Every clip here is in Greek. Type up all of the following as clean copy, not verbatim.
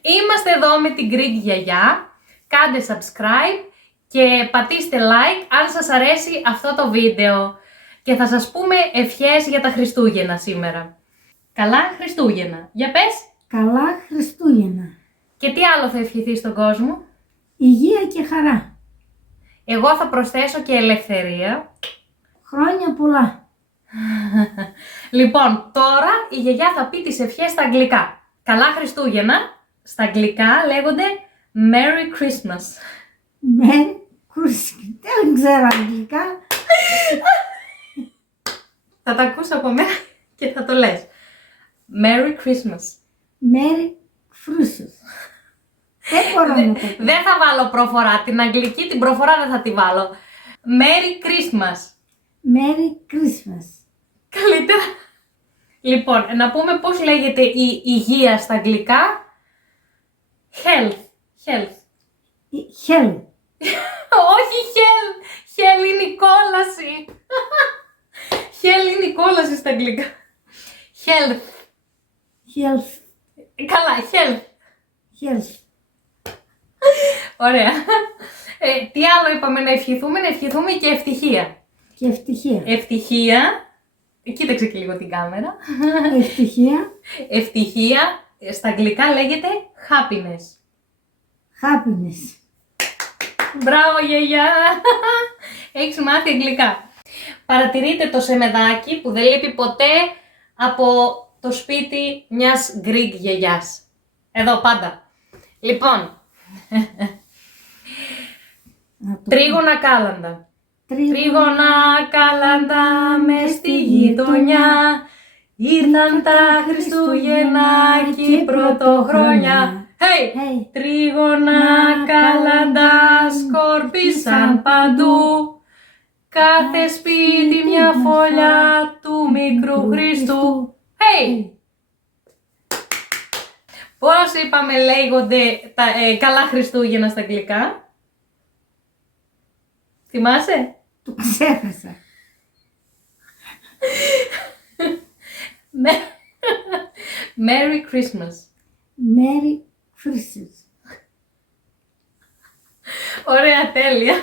Είμαστε εδώ με την Greek γιαγιά. Κάντε subscribe και πατήστε like αν σας αρέσει αυτό το βίντεο. Και θα σας πούμε ευχές για τα Χριστούγεννα σήμερα. Καλά Χριστούγεννα. Για πες. Καλά Χριστούγεννα. Και τι άλλο θα ευχηθεί στον κόσμο? Υγεία και χαρά. Εγώ θα προσθέσω και ελευθερία. Χρόνια πολλά. Λοιπόν, τώρα η γιαγιά θα πει τις ευχές στα αγγλικά. Καλά Χριστούγεννα, στα αγγλικά λέγονται Merry Christmas. Merry Christmas. Δεν ξέρω αγγλικά. Θα τα ακούσω από μένα και θα το λες. Merry Christmas. Merry Christmas. Δεν μπορώ να το πω. Δεν θα βάλω προφορά, την αγγλική την προφορά δεν θα τη βάλω. Merry Christmas. Merry Christmas. Καλύτερα. Λοιπόν, να πούμε πώς λέγεται η υγεία στα αγγλικά. Health. Health. Hell. Όχι health. Hell είναι η κόλαση. Hell είναι η κόλαση στα αγγλικά. Health. Health. Καλά, health. Health. Ωραία. Τι άλλο είπαμε να ευχηθούμε? Να ευχηθούμε και ευτυχία. Και ευτυχία. Ευτυχία. Κοίταξε και λίγο την κάμερα. Ευτυχία. Ευτυχία στα αγγλικά λέγεται happiness. Happiness. Μπράβο γιαγιά. Έχεις μάθει αγγλικά. Παρατηρείτε το σεμεδάκι που δεν λείπει ποτέ από το σπίτι μιας Greek γιαγιάς. Εδώ πάντα. Λοιπόν. Τρίγωνα κάλαντα. Τρίγωνα κάλαντα μες στη γειτονιά, ήρθαν τα Χριστούγεννα και η πρωτοχρονιά. Hey! Hey. Τρίγωνα κάλαντα σκόρπισαν παντού, κάθε σπίτι μια φωλιά του μικρού Χριστού. Hey! Πώς είπαμε λέγονται τα καλά Χριστούγεννα στα αγγλικά? Θυμάσαι? Το ξέχασα. Merry Christmas. Merry Christmas. Ωραία, τέλεια.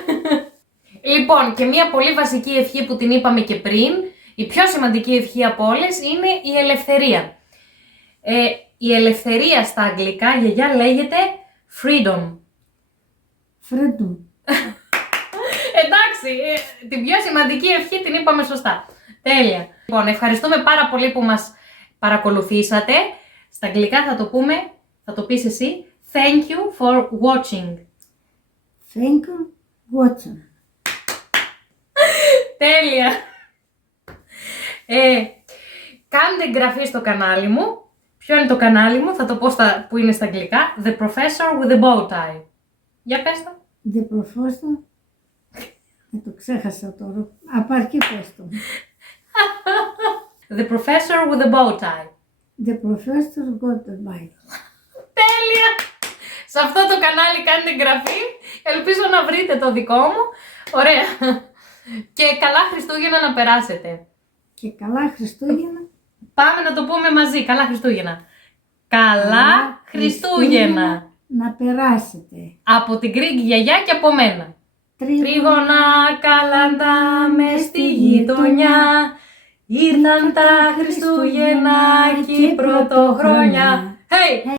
Λοιπόν, και μια πολύ βασική ευχή που την είπαμε και πριν, η πιο σημαντική ευχή από όλες είναι η ελευθερία. Η ελευθερία στα αγγλικά, γιαγιά, λέγεται freedom. Freedom. Εντάξει, την πιο σημαντική ευχή την είπαμε σωστά. Τέλεια. Λοιπόν, ευχαριστούμε πάρα πολύ που μας παρακολουθήσατε. Στα αγγλικά θα το πούμε, θα το πεις εσύ. Thank you for watching. Thank you watching. Τέλεια. Κάντε εγγραφή στο κανάλι μου. Ποιο είναι το κανάλι μου, θα το πω που είναι στα αγγλικά. The Professor with a Bow Tie. Για πες το. The Professor. Το ξέχασα τώρα. Απαρκεί πες το. The Professor with a Bow Tie. The Professor got the bike. Τέλεια! Σε αυτό το κανάλι κάντε εγγραφή. Ελπίζω να βρείτε το δικό μου. Ωραία. Και καλά Χριστούγεννα να περάσετε. Και καλά Χριστούγεννα. Πάμε να το πούμε μαζί. Καλά Χριστούγεννα. Καλά Χριστούγεννα. Να περάσετε. Από την Greek γιαγιά και από μένα. Τρίγωνα κάλαντα μες στη γειτονιά, ήρθαν τα Χριστούγεννα και η πρωτοχρονιά. Hey!